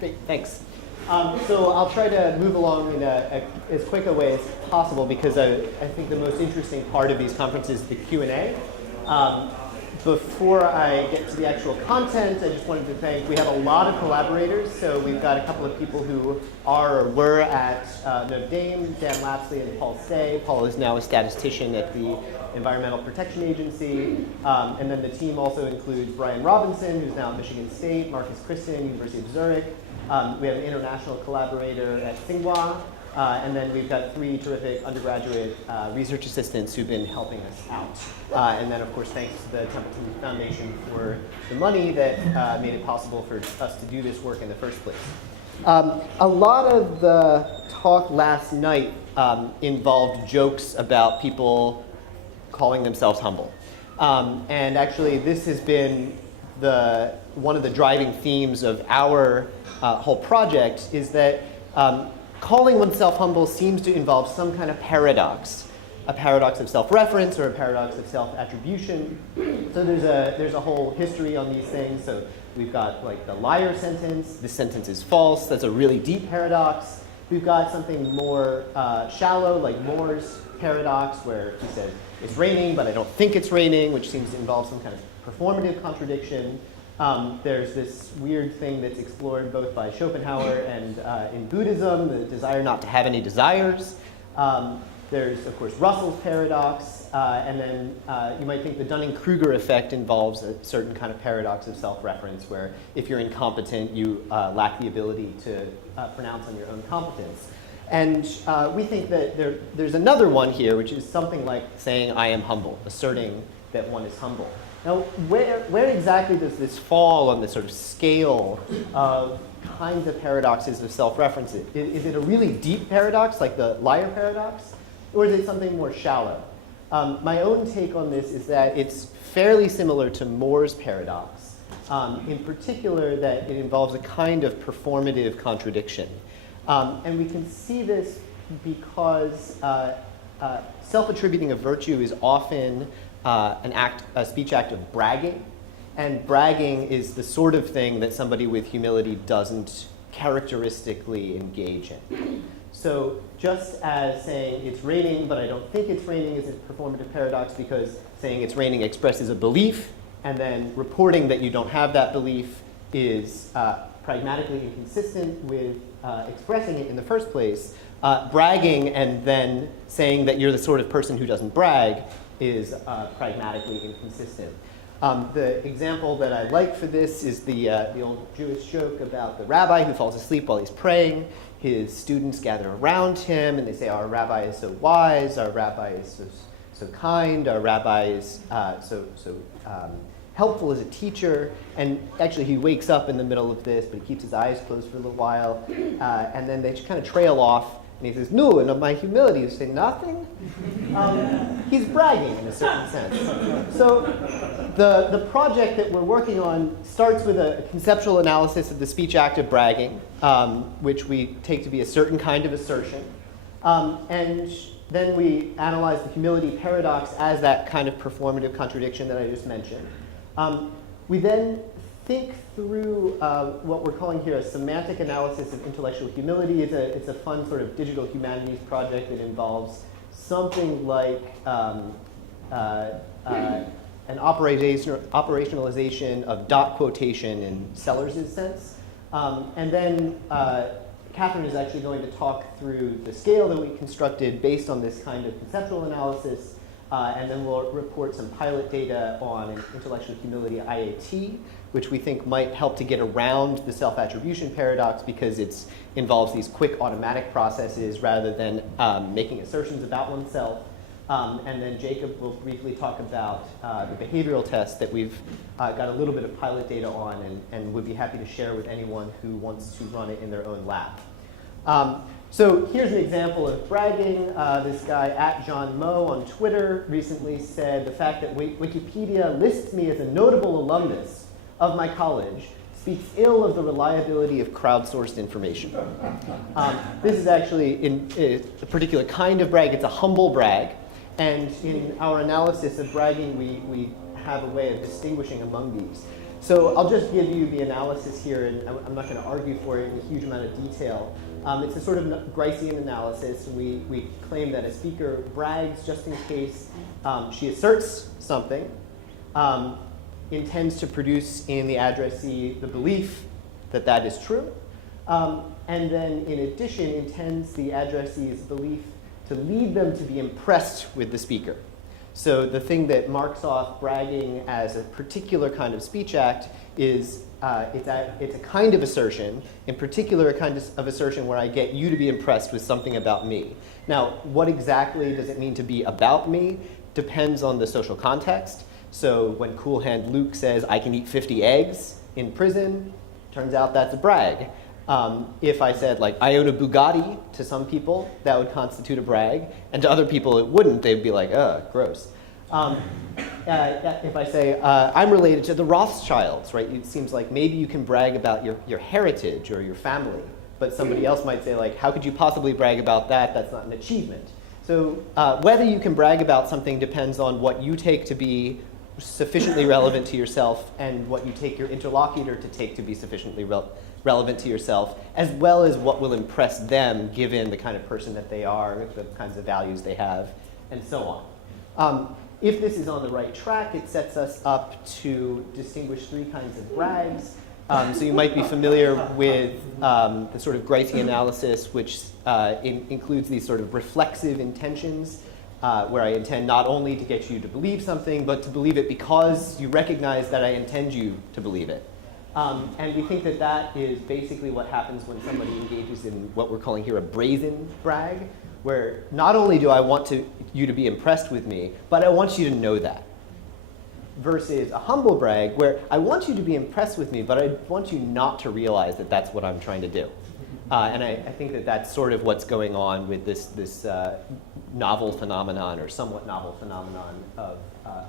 Great, thanks. So I'll try to move along in as quick a way as possible because I think the most interesting part of these conferences is the Q&A. Before I get to the actual content, I just wanted to thank, we have a lot of collaborators, so we've got a couple of people who are or were at Notre Dame, Dan Lapsley and Paul Stay. Paul is now a statistician at the Environmental Protection Agency. And then the team also includes Brian Robinson, who's now at Michigan State, Marcus Christen, University of Zurich. We have an international collaborator at Tsinghua. And then we've got 3 terrific undergraduate research assistants who've been helping us out. And then, of course, thanks to the Templeton Foundation for the money that made it possible for us to do this work in the first place. A lot of the talk last night involved jokes about people calling themselves humble. And actually, this has been one of the driving themes of our whole project is that calling oneself humble seems to involve some kind of paradox, a paradox of self-reference or a paradox of self-attribution. So there's a whole history on these things. So we've got like the liar sentence. This sentence is false. That's a really deep paradox. We've got something more shallow, like Moore's paradox, where he says, it's raining, but I don't think it's raining, which seems to involve some kind of performative contradiction. There's this weird thing that's explored both by Schopenhauer and in Buddhism, the desire not to have any desires. There's, of course, Russell's paradox. And then you might think the Dunning-Kruger effect involves a certain kind of paradox of self-reference, where if you're incompetent, you lack the ability to pronounce on your own competence. And we think that there's another one here, which is something like saying, I am humble, asserting that one is humble. Now, where exactly does this fall on the sort of scale of kinds of paradoxes of self-reference? Is it a really deep paradox, like the liar paradox, or is it something more shallow? My own take on this is that it's fairly similar to Moore's paradox, in particular that it involves a kind of performative contradiction. And we can see this because self-attributing a virtue is often a speech act of bragging. And bragging is the sort of thing that somebody with humility doesn't characteristically engage in. So just as saying it's raining, but I don't think it's raining is a performative paradox because saying it's raining expresses a belief, and then reporting that you don't have that belief is pragmatically inconsistent with expressing it in the first place. Bragging and then saying that you're the sort of person who doesn't brag is pragmatically inconsistent. The example that I like for this is the old Jewish joke about the rabbi who falls asleep while he's praying. His students gather around him and they say, our rabbi is so wise, our rabbi is so kind, our rabbi is so helpful as a teacher. And actually he wakes up in the middle of this, but he keeps his eyes closed for a little while. And then they just kind of trail off. And he says, no, and of my humility, you say nothing? He's bragging in a certain sense. So the project that we're working on starts with a conceptual analysis of the speech act of bragging, which we take to be a certain kind of assertion. And then we analyze the humility paradox as that kind of performative contradiction that I just mentioned. We then think through what we're calling here a semantic analysis of intellectual humility. It's a fun sort of digital humanities project that involves something like an operationalization of dot quotation in Sellers' sense. And then Catherine is actually going to talk through the scale that we constructed based on this kind of conceptual analysis. And then we'll report some pilot data on an intellectual humility IAT, which we think might help to get around the self-attribution paradox because it involves these quick automatic processes rather than making assertions about oneself. And then Jacob will briefly talk about the behavioral test that we've got a little bit of pilot data on and would be happy to share with anyone who wants to run it in their own lab. So here's an example of bragging. This guy, @JohnMo on Twitter, recently said the fact that Wikipedia lists me as a notable alumnus of my college speaks ill of the reliability of crowdsourced information. This is actually a particular kind of brag. It's a humble brag. And in our analysis of bragging, we have a way of distinguishing among these. So I'll just give you the analysis here, and I'm not going to argue for it in a huge amount of detail. It's a sort of Gricean analysis. We claim that a speaker brags just in case she asserts something, intends to produce in the addressee the belief that that is true, and then in addition intends the addressee's belief to lead them to be impressed with the speaker. So the thing that marks off bragging as a particular kind of speech act is it's a kind of assertion, in particular a kind of assertion where I get you to be impressed with something about me. Now, what exactly does it mean to be about me depends on the social context. So when Cool Hand Luke says, I can eat 50 eggs in prison, turns out that's a brag. If I said, like, I own a Bugatti to some people, that would constitute a brag. And to other people, it wouldn't. They'd be like, ugh, gross. If I say, I'm related to the Rothschilds, right? It seems like maybe you can brag about your heritage or your family. But somebody else might say, like, how could you possibly brag about that? That's not an achievement. So whether you can brag about something depends on what you take to be sufficiently relevant to yourself and what you take your interlocutor to take to be sufficiently relevant to yourself, as well as what will impress them given the kind of person that they are, the kinds of values they have, and so on. If this is on the right track, it sets us up to distinguish three kinds of brags. So you might be familiar with the sort of Gricean analysis, which includes these sort of reflexive intentions, where I intend not only to get you to believe something, but to believe it because you recognize that I intend you to believe it. And we think that that is basically what happens when somebody engages in what we're calling here a brazen brag, where not only do I want you to be impressed with me, but I want you to know that. Versus a humble brag, where I want you to be impressed with me, but I want you not to realize that that's what I'm trying to do. And I think that that's sort of what's going on with this novel phenomenon, or somewhat novel phenomenon of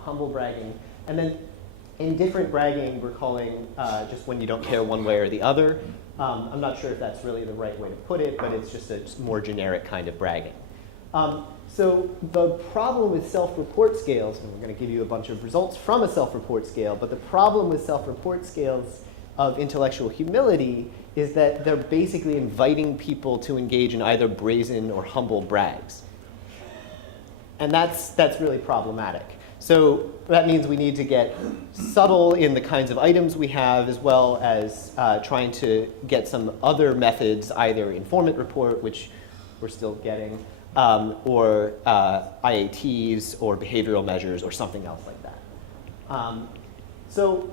humble bragging. And then indifferent bragging we're calling just when you don't care one way or the other. I'm not sure if that's really the right way to put it, but it's just a more generic kind of bragging. So the problem with self-report scales, and we're going to give you a bunch of results from a self-report scale, but the problem with self-report scales of intellectual humility is that they're basically inviting people to engage in either brazen or humble brags. And that's really problematic. So that means we need to get subtle in the kinds of items we have, as well as trying to get some other methods, either informant report, which we're still getting, or IATs, or behavioral measures, or something else like that. So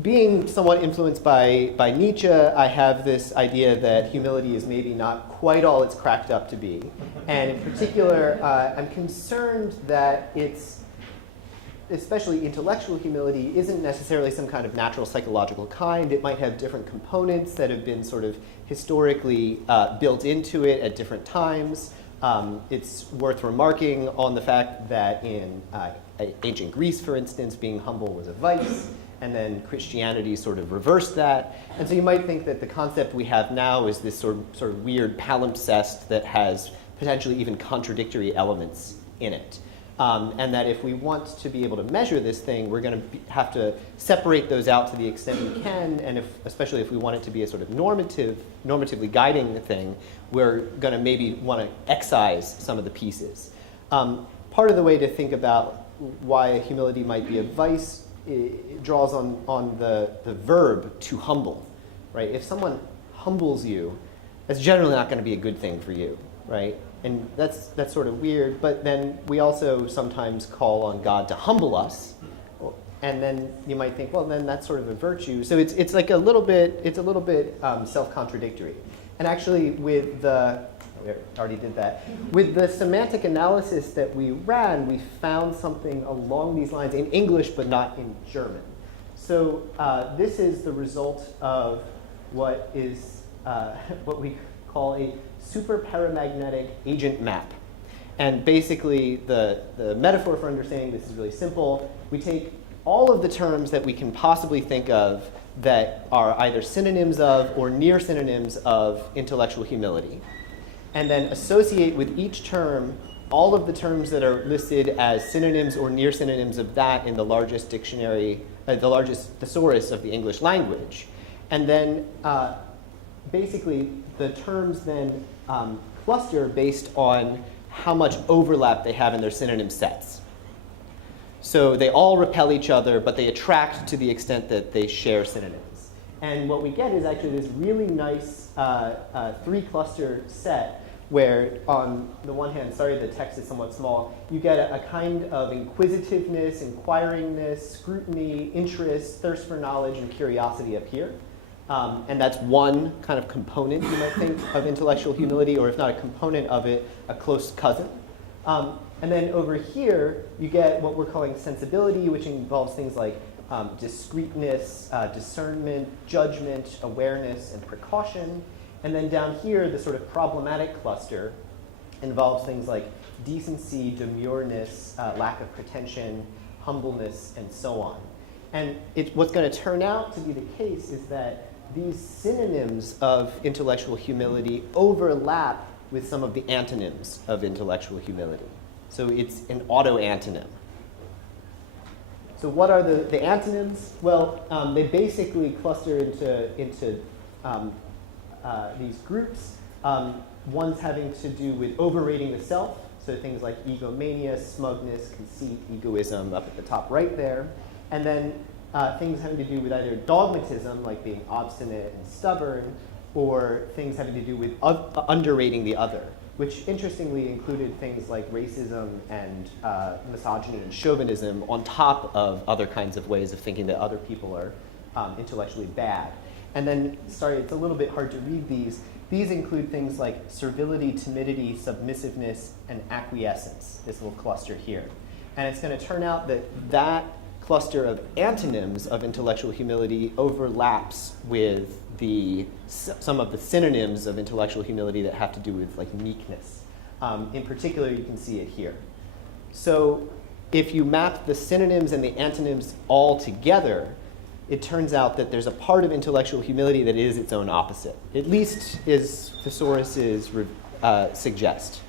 being somewhat influenced by Nietzsche, I have this idea that humility is maybe not quite all it's cracked up to be. And in particular, I'm concerned that it's, especially intellectual humility, isn't necessarily some kind of natural psychological kind. It might have different components that have been sort of historically built into it at different times. It's worth remarking on the fact that in ancient Greece, for instance, being humble was a vice. And then Christianity sort of reversed that. And so you might think that the concept we have now is this sort of weird palimpsest that has potentially even contradictory elements in it. And that if we want to be able to measure this thing, we're going to have to separate those out to the extent we can, and especially if we want it to be a sort of normatively guiding thing, we're going to maybe want to excise some of the pieces. Part of the way to think about why humility might be a vice, it draws on the verb to humble, right? If someone humbles you, that's generally not going to be a good thing for you, right? And that's sort of weird, but then we also sometimes call on God to humble us, and then you might think, well, then that's sort of a virtue. So it's like a little bit self-contradictory. And actually with we already did that. With the semantic analysis that we ran, we found something along these lines in English, but not in German. So this is the result of what we call a superparamagnetic agent map. And basically, the metaphor for understanding this is really simple. We take all of the terms that we can possibly think of that are either synonyms of or near synonyms of intellectual humility, and then associate with each term all of the terms that are listed as synonyms or near synonyms of that in the largest dictionary the largest thesaurus of the English language. And then basically the terms then cluster based on how much overlap they have in their synonym sets. So they all repel each other, but they attract to the extent that they share synonyms. And what we get is actually this really nice three-cluster set where on the one hand, sorry the text is somewhat small, you get a kind of inquisitiveness, inquiringness, scrutiny, interest, thirst for knowledge, and curiosity up here. And that's one kind of component, you might think, of intellectual humility, or if not a component of it, a close cousin. And then over here, you get what we're calling sensibility, which involves things like discreteness, discernment, judgment, awareness, and precaution. And then down here, the sort of problematic cluster involves things like decency, demureness, lack of pretension, humbleness, and so on. And what's going to turn out to be the case is that these synonyms of intellectual humility overlap with some of the antonyms of intellectual humility. So it's an auto-antonym. So what are the antonyms? Well, they basically cluster into these groups. One's having to do with overrating the self, so things like egomania, smugness, conceit, egoism up at the top right there. And then things having to do with either dogmatism, like being obstinate and stubborn, or things having to do with underrating the other, which interestingly included things like racism and misogyny and chauvinism on top of other kinds of ways of thinking that other people are intellectually bad. And then, sorry, it's a little bit hard to read these. These include things like servility, timidity, submissiveness, and acquiescence, this little cluster here. And it's going to turn out that that cluster of antonyms of intellectual humility overlaps with some of the synonyms of intellectual humility that have to do with like meekness. In particular, you can see it here. So if you map the synonyms and the antonyms all together, it turns out that there's a part of intellectual humility that is its own opposite, at least as thesauruses suggest.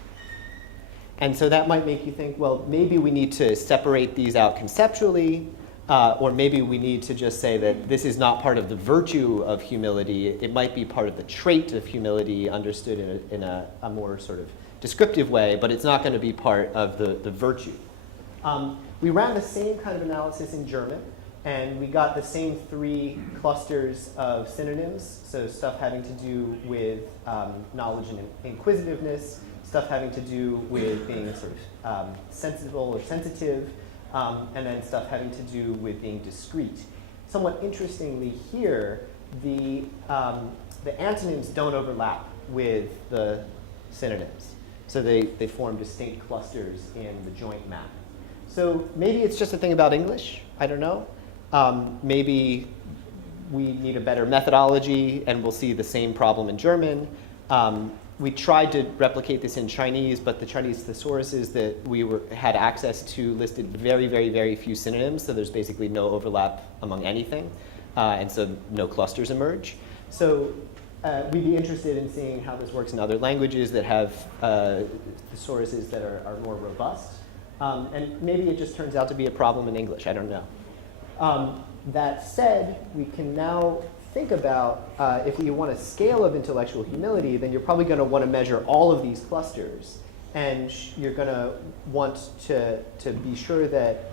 And so that might make you think, well, maybe we need to separate these out conceptually, or maybe we need to just say that this is not part of the virtue of humility. It might be part of the trait of humility understood in a more sort of descriptive way, but it's not going to be part of the virtue. We ran the same kind of analysis in German, and we got the same three clusters of synonyms, so stuff having to do with knowledge and inquisitiveness, stuff having to do with being sort of sensible or sensitive, and then stuff having to do with being discreet. Somewhat interestingly here, the antonyms don't overlap with the synonyms. So they form distinct clusters in the joint map. So maybe it's just a thing about English, I don't know. Maybe we need a better methodology and we'll see the same problem in German. We tried to replicate this in Chinese, but the Chinese thesauruses that we had access to listed very, very, very few synonyms, so there's basically no overlap among anything, and so no clusters emerge. So we'd be interested in seeing how this works in other languages that have thesauruses that are more robust. And maybe it just turns out to be a problem in English, I don't know. That said, we can now think about if you want a scale of intellectual humility, then you're probably going to want to measure all of these clusters. And you're going to want to be sure that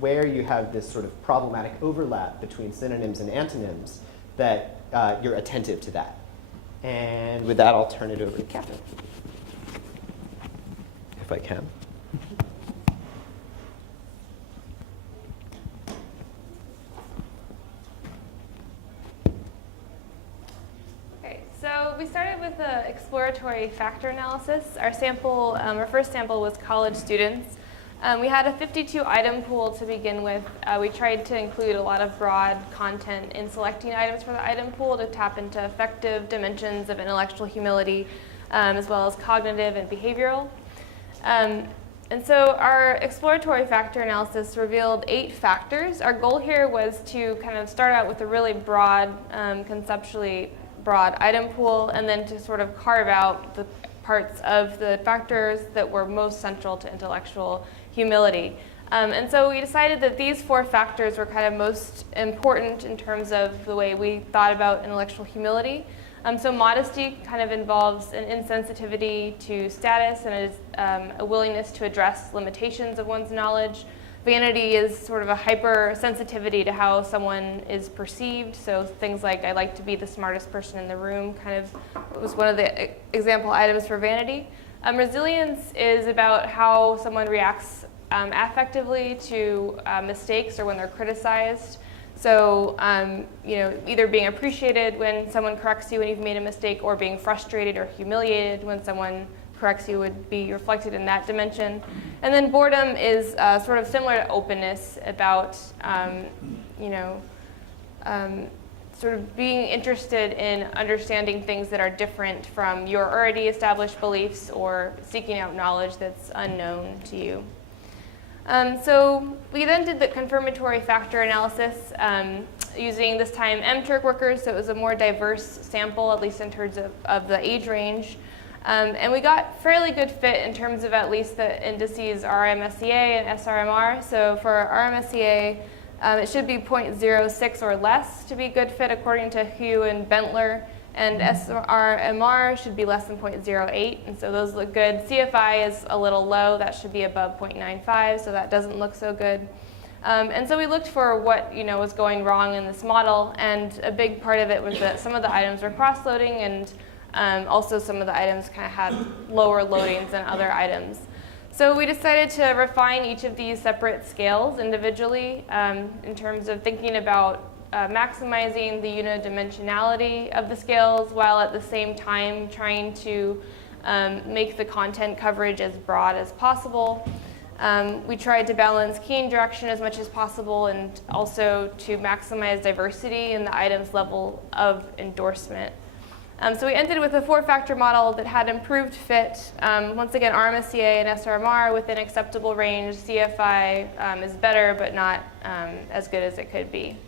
where you have this sort of problematic overlap between synonyms and antonyms, that you're attentive to that. And with that, I'll turn it over to Catherine, if I can. So we started with the exploratory factor analysis. Our first sample was college students. We had a 52-item pool to begin with. We tried to include a lot of broad content in selecting items for the item pool to tap into effective dimensions of intellectual humility, as well as cognitive and behavioral. And so our exploratory factor analysis revealed 8 factors. Our goal here was to kind of start out with a really broad, conceptually broad item pool, and then to sort of carve out the parts of the factors that were most central to intellectual humility. And so we decided that these 4 factors were kind of most important in terms of the way we thought about intellectual humility. So modesty kind of involves an insensitivity to status and a willingness to address limitations of one's knowledge. Vanity is sort of a hypersensitivity to how someone is perceived. So things like, I like to be the smartest person in the room kind of was one of the example items for vanity. Resilience is about how someone reacts affectively to mistakes or when they're criticized. So, either being appreciated when someone corrects you when you've made a mistake, or being frustrated or humiliated when someone corrects you would be reflected in that dimension. And then boredom is sort of similar to openness, about, sort of being interested in understanding things that are different from your already established beliefs, or seeking out knowledge that's unknown to you. So we then did the confirmatory factor analysis using this time M-Turk workers, so it was a more diverse sample, at least in terms of the age range. And we got fairly good fit in terms of at least the indices RMSEA and SRMR. So for RMSEA, it should be 0.06 or less to be good fit according to Hugh and Bentler. And SRMR should be less than 0.08, and so those look good. CFI is a little low, that should be above 0.95, so that doesn't look so good. And so we looked for what was going wrong in this model, and a big part of it was that some of the items were cross-loading, and also some of the items kind of had lower loadings than other items. So we decided to refine each of these separate scales individually in terms of thinking about maximizing the unidimensionality of the scales, while at the same time trying to make the content coverage as broad as possible. We tried to balance key and direction as much as possible, and also to maximize diversity in the item's level of endorsement. So we ended with a 4-factor model that had improved fit. Once again, RMSEA and SRMR within acceptable range. CFI is better, but not as good as it could be.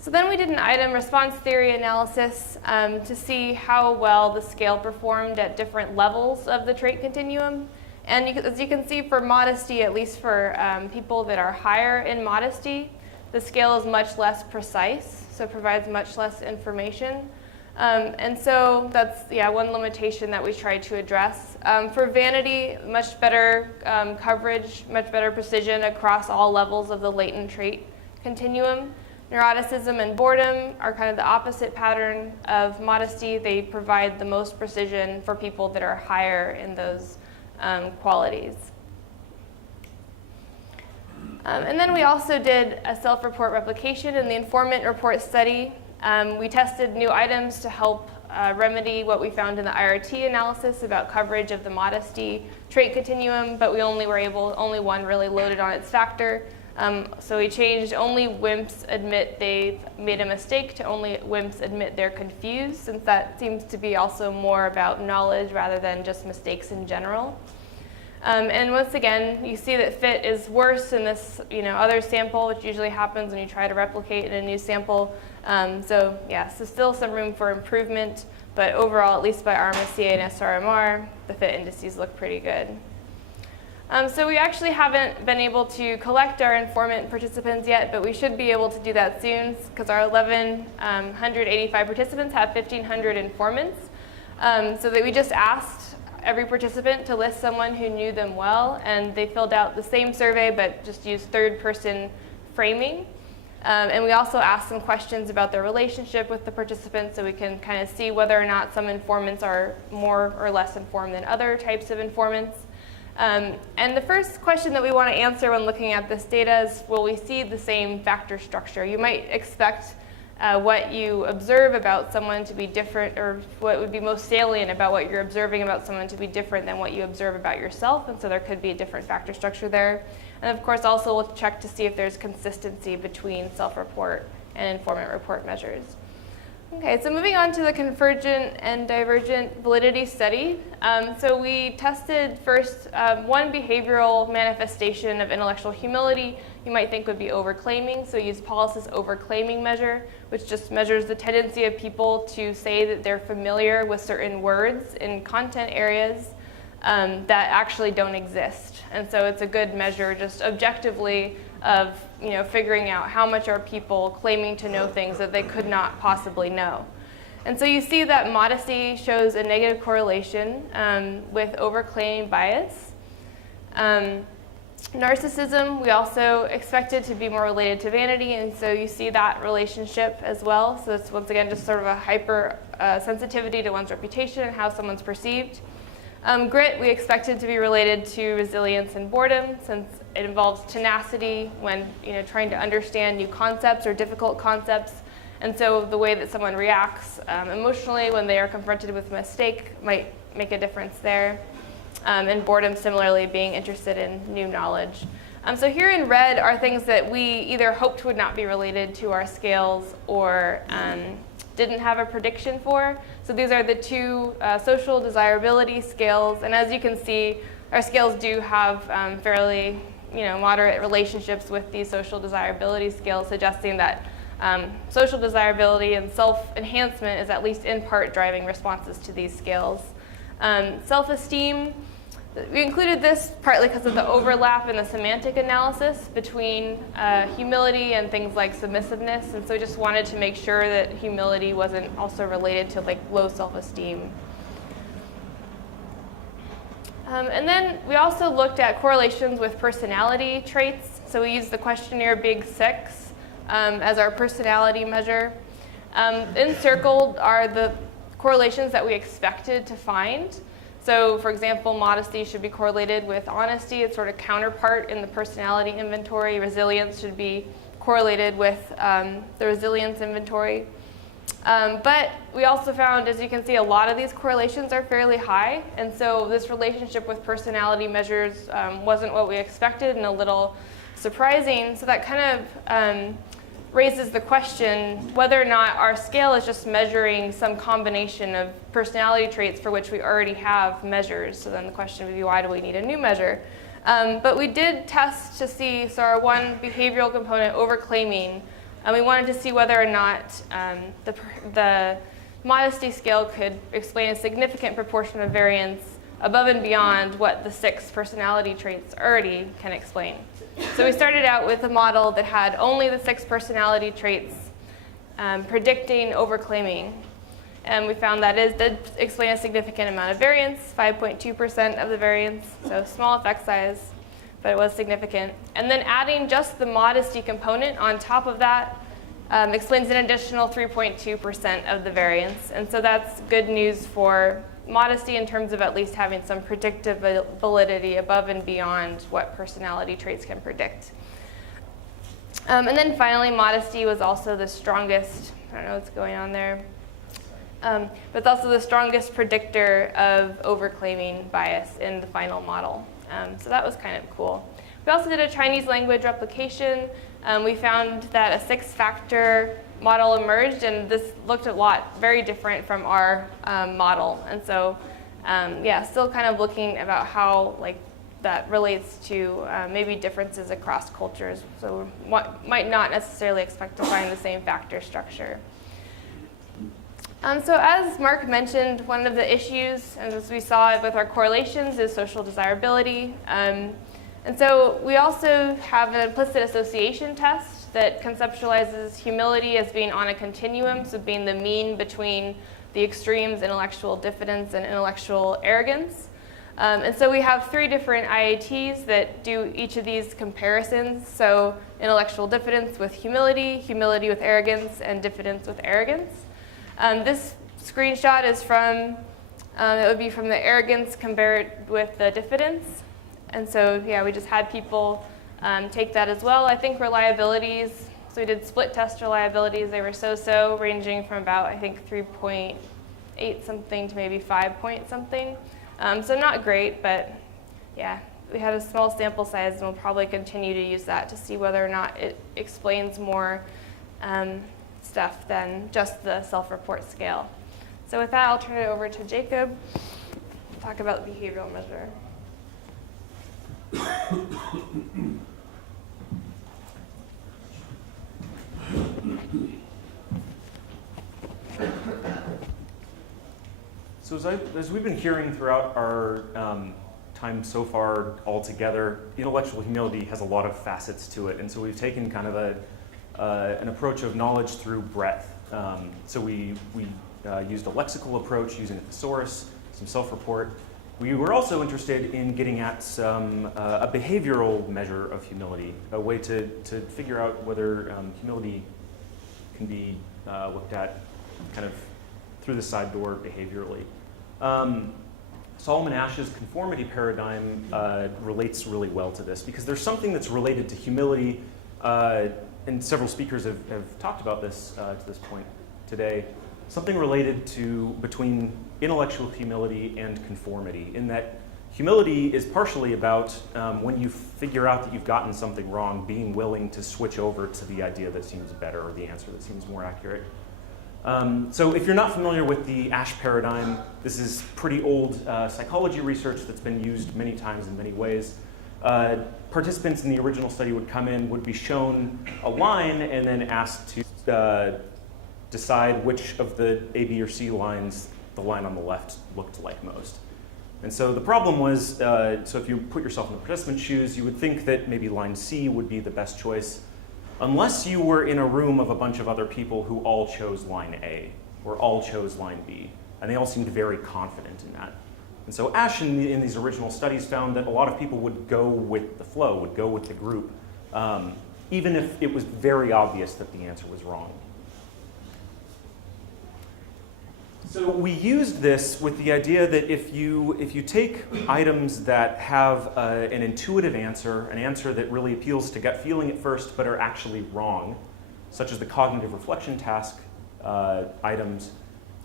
So then we did an item response theory analysis to see how well the scale performed at different levels of the trait continuum. And as you can see, for modesty, at least for people that are higher in modesty, the scale is much less precise, so it provides much less information. And so that's one limitation that we tried to address. For vanity, much better coverage, much better precision across all levels of the latent trait continuum. Neuroticism and boredom are kind of the opposite pattern of modesty. They provide the most precision for people that are higher in those qualities. And then we also did a self-report replication in the informant report study. We tested new items to help remedy what we found in the IRT analysis about coverage of the modesty trait continuum, but we only one really loaded on its factor. So we changed only wimps admit they've made a mistake to only wimps admit they're confused, since that seems to be also more about knowledge rather than just mistakes in general. And once again, you see that fit is worse in this other sample, which usually happens when you try to replicate in a new sample. So still some room for improvement, but overall, at least by RMSEA and SRMR, the fit indices look pretty good. So we actually haven't been able to collect our informant participants yet, but we should be able to do that soon, because our 1,185 participants have 1,500 informants. So that we just asked every participant to list someone who knew them well, and they filled out the same survey, but just used third-person framing. And we also asked some questions about their relationship with the participants, so we can kind of see whether or not some informants are more or less informed than other types of informants. And the first question that we want to answer when looking at this data is, will we see the same factor structure? You might expect what you observe about someone to be different, or what would be most salient about what you're observing about someone to be different than what you observe about yourself, and so there could be a different factor structure there. And of course, also we'll check to see if there's consistency between self-report and informant report measures. Okay, so moving on to the convergent and divergent validity study. So we tested first one behavioral manifestation of intellectual humility you might think would be overclaiming. So we used Paulus's overclaiming measure, which just measures the tendency of people to say that they're familiar with certain words in content areas. that actually don't exist. And so it's a good measure just objectively of figuring out how much are people claiming to know things that they could not possibly know. And so you see that modesty shows a negative correlation with overclaiming bias. Narcissism, we also expected to be more related to vanity, and so you see that relationship as well. So it's once again just sort of a hyper sensitivity to one's reputation and how someone's perceived. Grit, we expected to be related to resilience and boredom, since it involves tenacity when trying to understand new concepts or difficult concepts. And so the way that someone reacts emotionally when they are confronted with a mistake might make a difference there. And boredom, similarly, being interested in new knowledge. So here in red are things that we either hoped would not be related to our scales or didn't have a prediction for. So these are the two social desirability scales. And as you can see, our scales do have fairly moderate relationships with these social desirability scales, suggesting that social desirability and self-enhancement is at least in part driving responses to these scales. Self-esteem, we included this partly because of the overlap in the semantic analysis between humility and things like submissiveness, and so we just wanted to make sure that humility wasn't also related to low self-esteem. And then we also looked at correlations with personality traits, so we used the questionnaire Big Six as our personality measure. Encircled are the correlations that we expected to find. So, for example, modesty should be correlated with honesty. It's sort of counterpart in the personality inventory. Resilience should be correlated with the resilience inventory. But we also found, as you can see, a lot of these correlations are fairly high. And so this relationship with personality measures wasn't what we expected and a little surprising. So that kind of raises the question whether or not our scale is just measuring some combination of personality traits for which we already have measures. So then the question would be, why do we need a new measure? But we did test to see, so our one behavioral component, overclaiming, and we wanted to see whether or not the modesty scale could explain a significant proportion of variance above and beyond what the 6 personality traits already can explain. So we started out with a model that had only the 6 personality traits predicting overclaiming. And we found that it did explain a significant amount of variance, 5.2% of the variance, so small effect size, but it was significant. And then adding just the modesty component on top of that explains an additional 3.2% of the variance. And so that's good news for modesty in terms of at least having some predictive validity above and beyond what personality traits can predict. And then finally, modesty was also the strongest, I don't know what's going on there, but it's also the strongest predictor of overclaiming bias in the final model. So that was kind of cool. We also did a Chinese language replication. We found that a 6-factor model emerged, and this looked a lot very different from our model. And so, still kind of looking about how that relates to maybe differences across cultures. So might not necessarily expect to find the same factor structure. So as Mark mentioned, one of the issues, and as we saw it with our correlations, is social desirability. And so we also have an implicit association test that conceptualizes humility as being on a continuum, so being the mean between the extremes, intellectual diffidence and intellectual arrogance. And so we have 3 different IATs that do each of these comparisons. So intellectual diffidence with humility, humility with arrogance, and diffidence with arrogance. This screenshot is from, it would be from the arrogance compared with the diffidence. And so, we just had people take that as well. I think reliabilities, so we did split test reliabilities. They were so-so, ranging from about, I think, 3.8 something to maybe 5 point something. So not great, but we had a small sample size, and we'll probably continue to use that to see whether or not it explains more stuff than just the self-report scale. So with that, I'll turn it over to Jacob to talk about the behavioral measure. So as we've been hearing throughout our time so far all together, intellectual humility has a lot of facets to it. And so we've taken kind of an approach of knowledge through breadth. So we used a lexical approach using a thesaurus, some self-report. We were also interested in getting at a behavioral measure of humility, a way to figure out whether humility can be looked at kind of through the side door behaviorally. Solomon Asch's conformity paradigm relates really well to this because there's something that's related to humility, and several speakers have talked about this to this point today, something related to between intellectual humility and conformity, in that humility is partially about when you figure out that you've gotten something wrong, being willing to switch over to the idea that seems better or the answer that seems more accurate. So if you're not familiar with the Asch paradigm, this is pretty old psychology research that's been used many times in many ways. Participants in the original study would come in, would be shown a line, and then asked to decide which of the A, B, or C lines the line on the left looked like most. And so the problem was, so if you put yourself in the participant's shoes, you would think that maybe line C would be the best choice, unless you were in a room of a bunch of other people who all chose line A, or all chose line B, and they all seemed very confident in that. And so Asch in these original studies found that a lot of people would go with the flow, would go with the group, even if it was very obvious that the answer was wrong. So we used this with the idea that if you take items that have an intuitive answer, an answer that really appeals to gut feeling at first but are actually wrong, such as the cognitive reflection task items,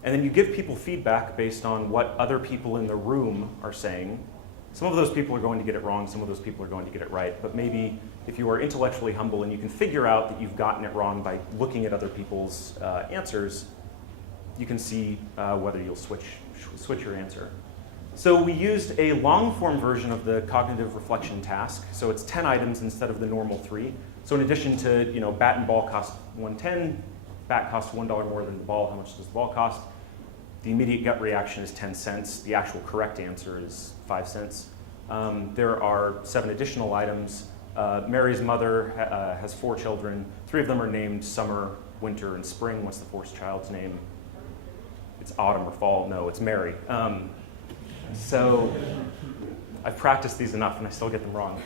and then you give people feedback based on what other people in the room are saying, some of those people are going to get it wrong, some of those people are going to get it right, but maybe if you are intellectually humble and you can figure out that you've gotten it wrong by looking at other people's answers, you can see whether you'll switch your answer. So we used a long-form version of the cognitive reflection task. So it's 10 items instead of the normal 3. So in addition to, bat and ball cost $1.10, bat costs $1 more than the ball. How much does the ball cost? The immediate gut reaction is 10 cents. The actual correct answer is 5 cents. There are 7 additional items. Mary's mother has 4 children. 3 of them are named Summer, Winter, and Spring. What's the 4th child's name? It's autumn or fall. No, it's Mary. So I've practiced these enough and I still get them wrong.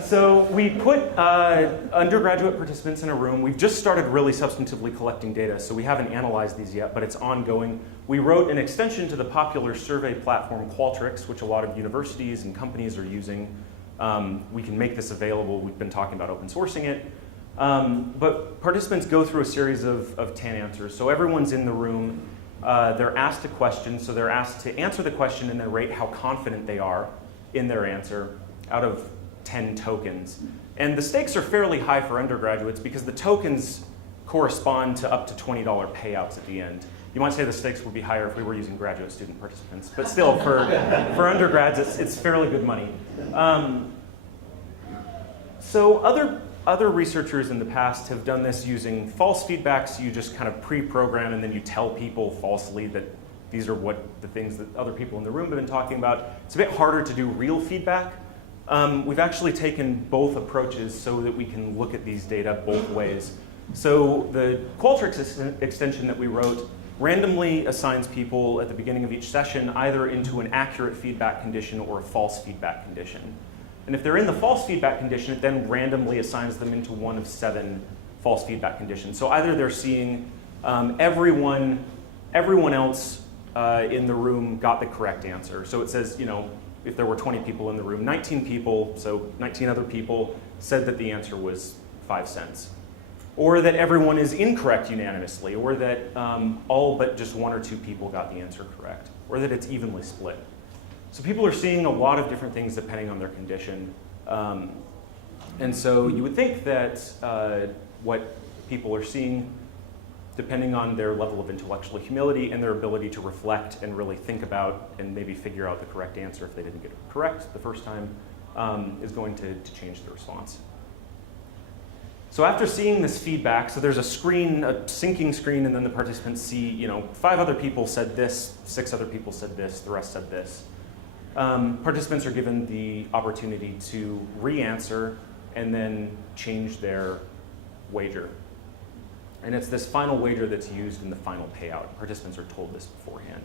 So we put undergraduate participants in a room. We've just started really substantively collecting data, so we haven't analyzed these yet, but it's ongoing. We wrote an extension to the popular survey platform Qualtrics, which a lot of universities and companies are using. We can make this available. We've been talking about open sourcing it. But participants go through a series of 10 answers. So everyone's in the room. They're asked a question. So they're asked to answer the question and then rate how confident they are in their answer out of 10 tokens. And the stakes are fairly high for undergraduates because the tokens correspond to up to $20 payouts at the end. You might say the stakes would be higher if we were using graduate student participants. But still, for undergrads, it's fairly good money. So other researchers in the past have done this using false feedback, so you just kind of pre-program and then you tell people falsely that these are the things that other people in the room have been talking about. It's a bit harder to do real feedback. We've actually taken both approaches so that we can look at these data both ways. So the Qualtrics extension that we wrote randomly assigns people at the beginning of each session either into an accurate feedback condition or a false feedback condition. And if they're in the false feedback condition, it then randomly assigns them into one of 7 false feedback conditions. So either they're seeing everyone else in the room got the correct answer. So it says, if there were 20 people in the room, 19 people, so 19 other people, said that the answer was 5 cents. Or that everyone is incorrect unanimously, or that all but just 1 or 2 people got the answer correct, or that it's evenly split. So people are seeing a lot of different things depending on their condition. And so you would think that what people are seeing, depending on their level of intellectual humility and their ability to reflect and really think about and maybe figure out the correct answer if they didn't get it correct the first time, is going to change the response. So after seeing this feedback, so there's a screen, a syncing screen, and then the participants see, 5 other people said this, 6 other people said this, the rest said this. Participants are given the opportunity to re-answer and then change their wager. And it's this final wager that's used in the final payout. Participants are told this beforehand.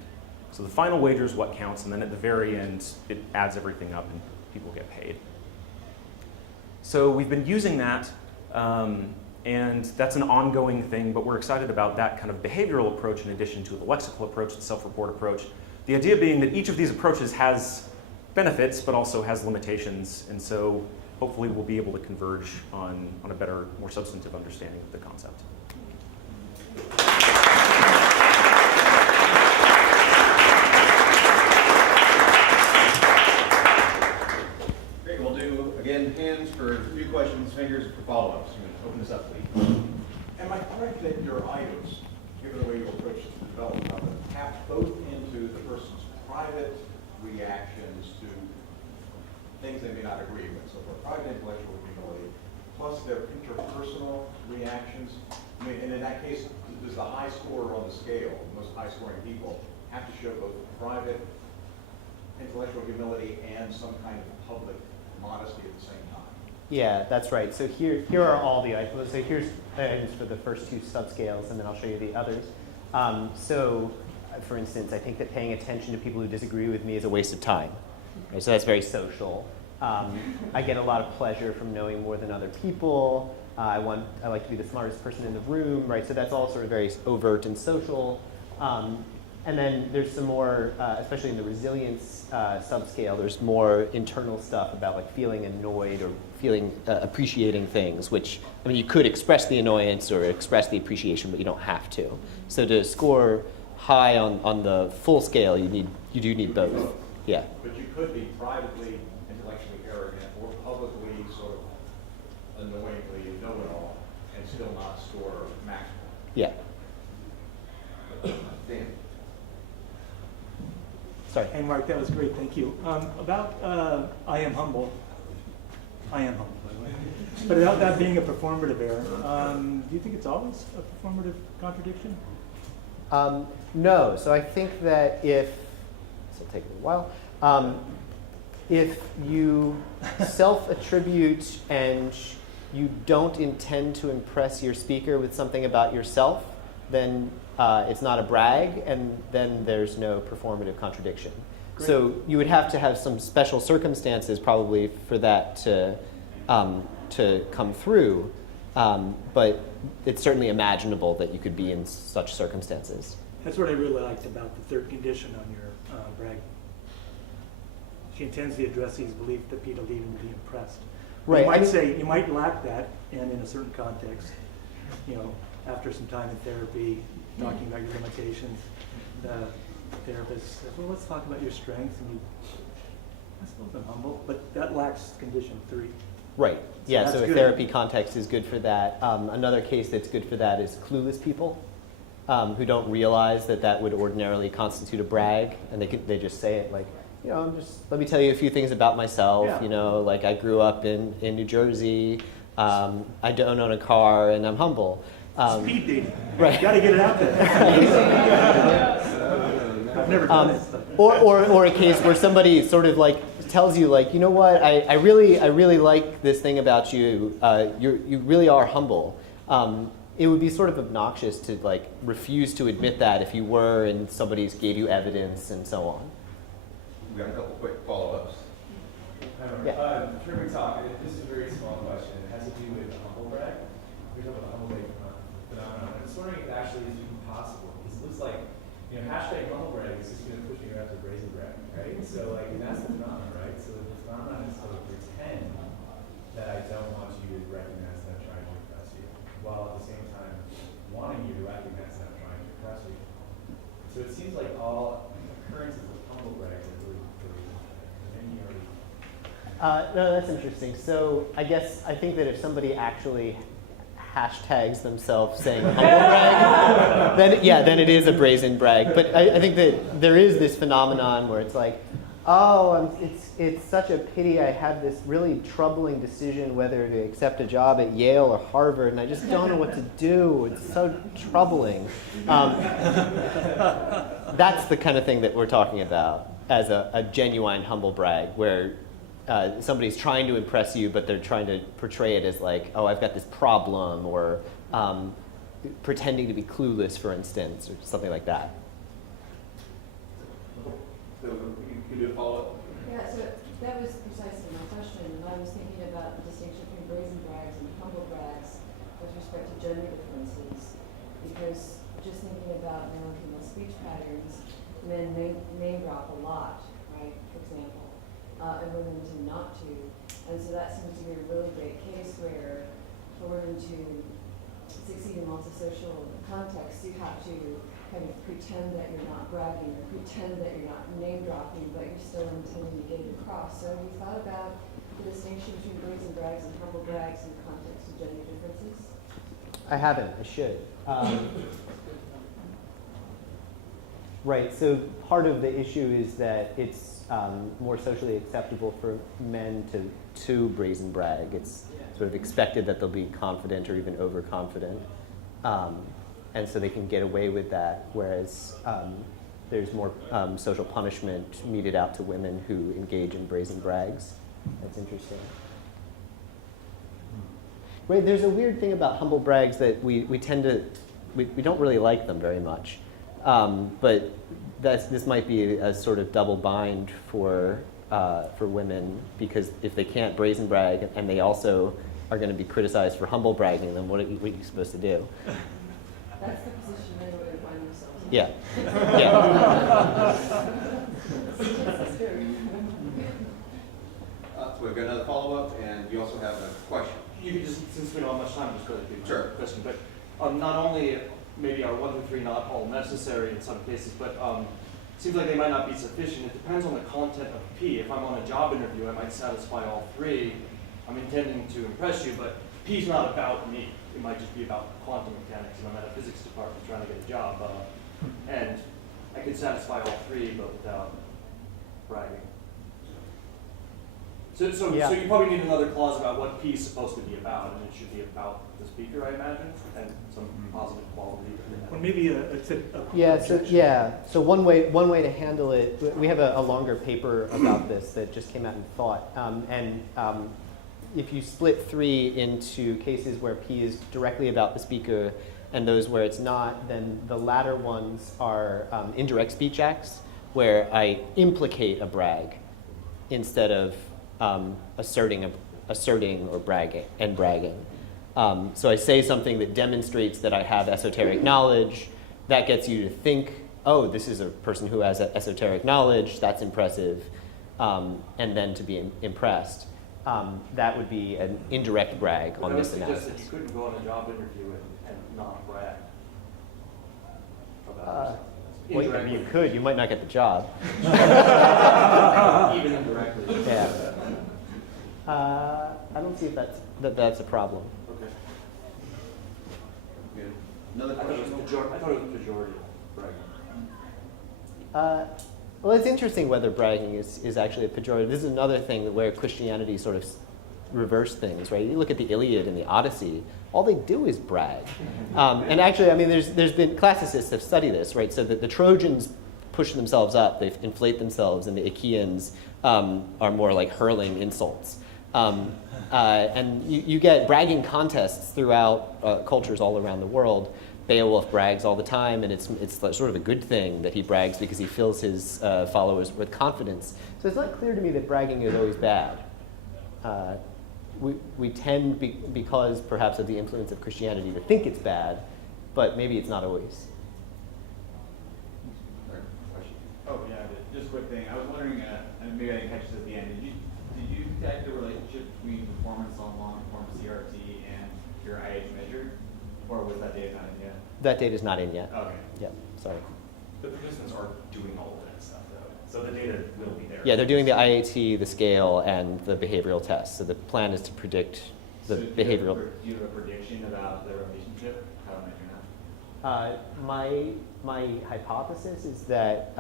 So the final wager is what counts, and then at the very end, it adds everything up and people get paid. So we've been using that, and that's an ongoing thing, but we're excited about that kind of behavioral approach in addition to the lexical approach, the self-report approach. The idea being that each of these approaches has benefits, but also has limitations, and so hopefully we'll be able to converge on a better, more substantive understanding of the concept. Great, we'll do, again, hands for 3 questions, fingers for follow-ups. I'm going to open this up, please. Am I correct that your items, given the way you approach the development of it, tap both into the person's private reactions to things they may not agree with? So for private intellectual humility, plus their interpersonal reactions, I mean, and in that case, does the high scorer on the scale, the most high-scoring people, have to show both private intellectual humility and some kind of public modesty at the same time? Yeah, that's right. So here are all the items. So here's the items for the first 2 subscales, and then I'll show you the others. For instance, I think that paying attention to people who disagree with me is a waste of time. Right? So that's very social. I get a lot of pleasure from knowing more than other people. I like to be the smartest person in the room, right? So that's all sort of very overt and social. And then there's some more, especially in the resilience subscale, there's more internal stuff about like feeling annoyed or feeling appreciating things, which, I mean, you could express the annoyance or express the appreciation, but you don't have to. So to score high on the full scale, you do need both. Yeah. But you could be privately intellectually arrogant or publicly sort of annoyingly know-it-all and still not score maximum. Yeah. Dan. Sorry. Hey, Mark, that was great. Thank you. About I am humble. I am humble, by the way. But about that being a performative error, do you think it's always a performative contradiction? No. So I think that this will take a little while. If you self-attribute and you don't intend to impress your speaker with something about yourself, then it's not a brag, and then there's no performative contradiction. Great. So you would have to have some special circumstances probably for that to come through, but it's certainly imaginable that you could be in such circumstances. That's what I really liked about the third condition on your brag. She intends the addressee's belief that Peter will even be impressed. Right. You might lack that, and in a certain context, after some time in therapy, talking about your limitations, the therapist says, well, let's talk about your strengths, and I suppose I'm humble, but that lacks condition 3. Right. Yeah, so a good. therapy context is good for that. Another case that's good for that is clueless people who don't realize that would ordinarily constitute a brag, and they just say it like, let me tell you a few things about myself. Yeah. Like I grew up in New Jersey. I don't own a car, and I'm humble. Speed dating. Right. You got to get it out there. I've never done it. Or a case where somebody sort of like tells you like, you know what, I really like this thing about you. You really are humble. It would be sort of obnoxious to like refuse to admit that if you were and somebody gave you evidence and so on. We've got a couple quick follow-ups. Yeah. During the talk, this is a very small question. It has to do with humble brag. We're talking about humble brag phenomenon. I'm just wondering if it actually is even possible. Because it looks like, hashtag humble brag is just going to push me around to brazen brag, right? So and that's the phenomenon, right? So the phenomenon is to pretend that I don't want you to recognize that I'm trying to impress you, while at the same time wanting you to recognize that I'm trying to impress you. So it seems like all occurrences of humble brag are really No, that's interesting. So I think that if somebody actually hashtags themselves saying humble brag, then it is a brazen brag. But I think that there is this phenomenon where it's like, It's such a pity. I had this really troubling decision whether to accept a job at Yale or Harvard, and I just don't know what to do. It's so troubling. That's the kind of thing that we're talking about as a genuine humble brag, where somebody's trying to impress you, but they're trying to portray it as like, oh, I've got this problem, or pretending to be clueless, for instance, or something like that. So you can do a follow-up? Yeah, so that was precisely my question. And I was thinking about the distinction between brazen brags and humble brags with respect to gender differences. Because just thinking about male and female speech patterns, men name drop a lot, right, for example, and women tend not to. And so that seems to be a really great case where for women to succeed in multi-social contexts, you have to kind of pretend that you're not bragging or pretend that you're not name dropping, but you're still intending to get it across. So have you thought about the distinction between brazen brags and humble brags in the context of gender differences? I haven't. I should. Right. So part of the issue is that it's more socially acceptable for men to brazen brag. It's sort of expected that they'll be confident or even overconfident. And so they can get away with that, whereas there's more social punishment meted out to women who engage in brazen brags. That's interesting. Right, there's a weird thing about humble brags that we tend to, we don't really like them very much. But this might be a sort of double bind for women, because if they can't brazen brag and they also are going to be criticized for humble bragging, then what are you supposed to do? That's the position they would find themselves in. Yeah. Yeah. So we've got another follow-up, and we also have a question. You could just, since we don't have much time, just go to the Sure. question. But not only maybe are 1 through 3 not all necessary in some cases, but it seems like they might not be sufficient. It depends on the content of P. If I'm on a job interview, I might satisfy all 3. I'm intending to impress you, but P is not about me. It might just be about quantum mechanics, and I'm at a physics department trying to get a job. And I could satisfy all 3, but without bragging. So Yeah. you probably need another clause about what P is supposed to be about, and it should be about the speaker, I imagine, and some positive quality. Or maybe a Yeah. So objection. So one way to handle it. We have a longer paper about this that just came out in Thought, if you split 3 into cases where P is directly about the speaker and those where it's not, then the latter ones are indirect speech acts, where I implicate a brag instead of asserting or bragging. So I say something that demonstrates that I have esoteric knowledge. That gets you to think, oh, this is a person who has esoteric knowledge. That's impressive. And then to be impressed. That would be an indirect brag on this That analysis. suggests that you couldn't go on a job interview and not brag about Well, I mean, you could. You might not get the job. even indirectly. Yeah. I don't see if that's a problem. Okay. We have another I thought it was question? pejorative bragging. Well, it's interesting whether bragging is actually a pejorative. This is another thing where Christianity sort of reversed things, right? You look at the Iliad and the Odyssey, all they do is brag. And actually, I mean, there's been, classicists have studied this, right? So that the Trojans push themselves up, they inflate themselves, and the Achaeans are more like hurling insults. And you get bragging contests throughout cultures all around the world. Beowulf brags all the time, and it's sort of a good thing that he brags because he fills his followers with confidence. So it's not clear to me that bragging is always bad. We tend, because perhaps of the influence of Christianity, to think it's bad, but maybe it's not always. Oh yeah, just a quick thing. I was wondering, and maybe I didn't catch this at the end. Did you detect the relationship between performance on long-form CRT and your IH measure, or was that data not in yet? That data is not in yet. Okay. Yep, sorry. The participants are doing all of that stuff, though. So the data will be there. Yeah, they're doing the IAT, the scale, and the behavioral tests. So the plan is to predict the So behavioral. Do you have a prediction about the relationship? How it might turn out? My hypothesis is that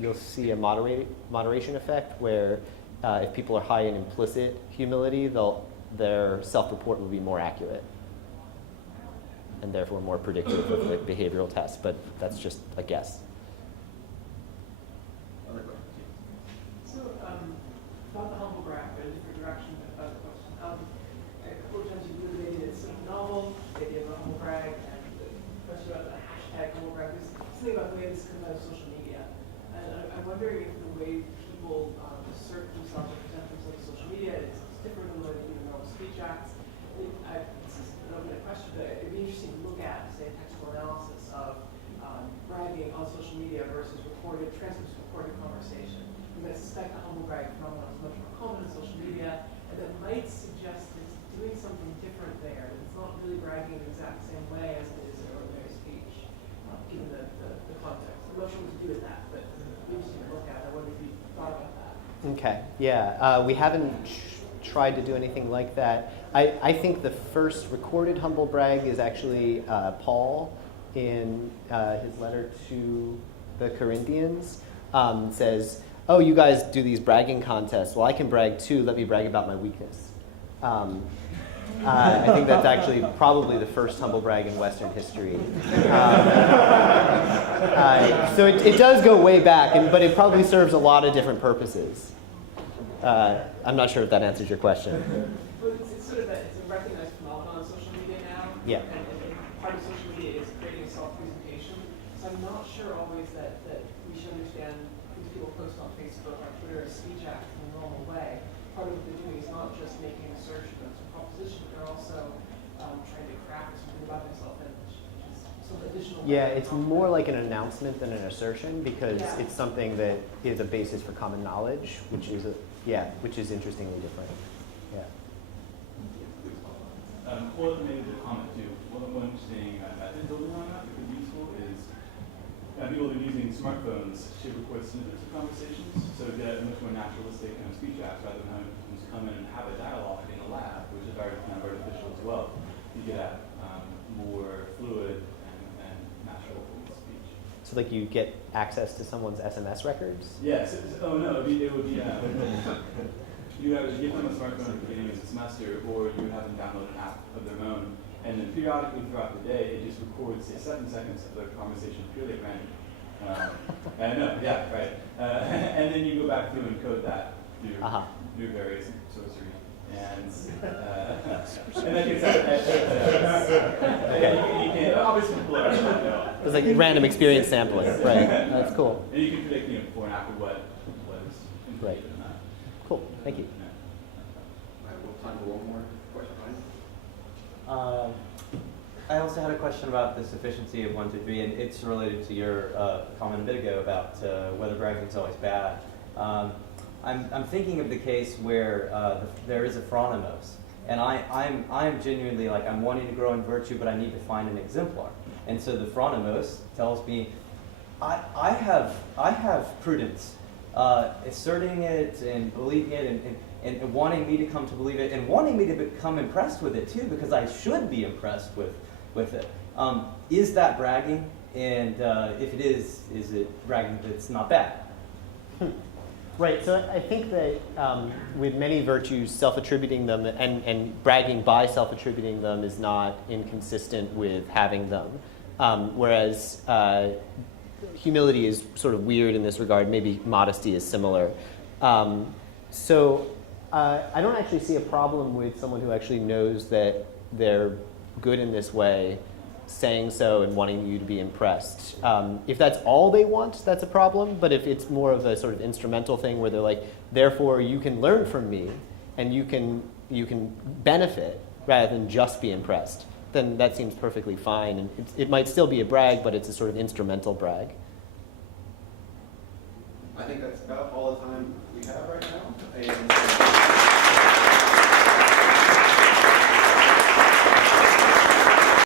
you'll see a moderation effect where if people are high in implicit humility, their self-report will be more accurate and therefore more predictive of the behavioral tests. But that's just a guess. Other questions? So, about the humble brag, but a different direction, but other question. A couple of times you've illuminated it's sort of novel, the idea of a humble brag, and the question about the hashtag humble brag. There's something about the way this comes out of social media. And I'm wondering if the way people assert themselves or present themselves on social media is different than the way they do in normal speech acts. This is an open question, but it'd be interesting to look at, say, a textual analysis of bragging on social media versus transcripts of recorded conversation. Because I suspect the humble brag phenomenon is much more common in social media, and that might suggest it's doing something different there. That it's not really bragging in the exact same way as it is in ordinary speech, given the context. I'm not sure what to do with that, but it's interesting to look at. I wonder if you thought about that. Okay, yeah. We haven't tried to do anything like that. I think the first recorded humble brag is actually Paul in his letter to the Corinthians. Says, oh, you guys do these bragging contests. Well, I can brag too. Let me brag about my weakness. I think that's actually probably the first humble brag in Western history. So it does go way back, but it probably serves a lot of different purposes. I'm not sure if that answers your question. But it's sort of it's a recognized phenomenon on social media now. Yeah. And part of social media is creating a self-presentation. So I'm not sure always that we should understand these people post on Facebook or Twitter as speech acts in a normal way. Part of what they're doing is not just making an assertion of some proposition, but they're also trying to craft something about themselves, which is some additional. Yeah, it's more like an announcement than an assertion because Yeah. it's something that is a basis for common knowledge, which is interestingly different. Yeah. Well, maybe the comment too. One interesting method building on that could be useful is people have been using smartphones to record snippets of conversations, so to get a much more naturalistic kind of speech acts rather than having people just come in and have a dialogue in the lab, which is very kind of artificial as well. You get at more fluid and natural speech. So like you get access to someone's SMS records? Yes. Oh no, it would be you either give them a smartphone at the beginning of the semester, or you have them download an app of their own, and then periodically throughout the day, it just records, say, 7 seconds of their conversation purely at random. I know, yeah, right. And then you go back through and code that through various sorcery. And then you can obviously people are It's like random experience sampling, right? That's cool. And you can predict before and after what is Right. Cool. Thank you. All right, we'll have time for one more question, Ryan. I also had a question about the sufficiency of 1, 2, 3, and it's related to your comment a bit ago about whether bragging is always bad. I'm thinking of the case where there is a phronimos, and I'm genuinely like I'm wanting to grow in virtue, but I need to find an exemplar. And so the phronimos tells me, I have prudence, asserting it and believing it and wanting me to come to believe it and wanting me to become impressed with it too, because I should be impressed with it. Is that bragging? And if it is it bragging that's not bad? Right, so I think that with many virtues, self-attributing them and bragging by self-attributing them is not inconsistent with having them. Whereas humility is sort of weird in this regard. Maybe modesty is similar. So I don't actually see a problem with someone who actually knows that they're good in this way saying so and wanting you to be impressed. If that's all they want, that's a problem. But if it's more of a sort of instrumental thing where they're like, therefore you can learn from me and you can benefit rather than just be impressed, then that seems perfectly fine. And it might still be a brag, but it's a sort of instrumental brag. I think that's about all the time we have right now. And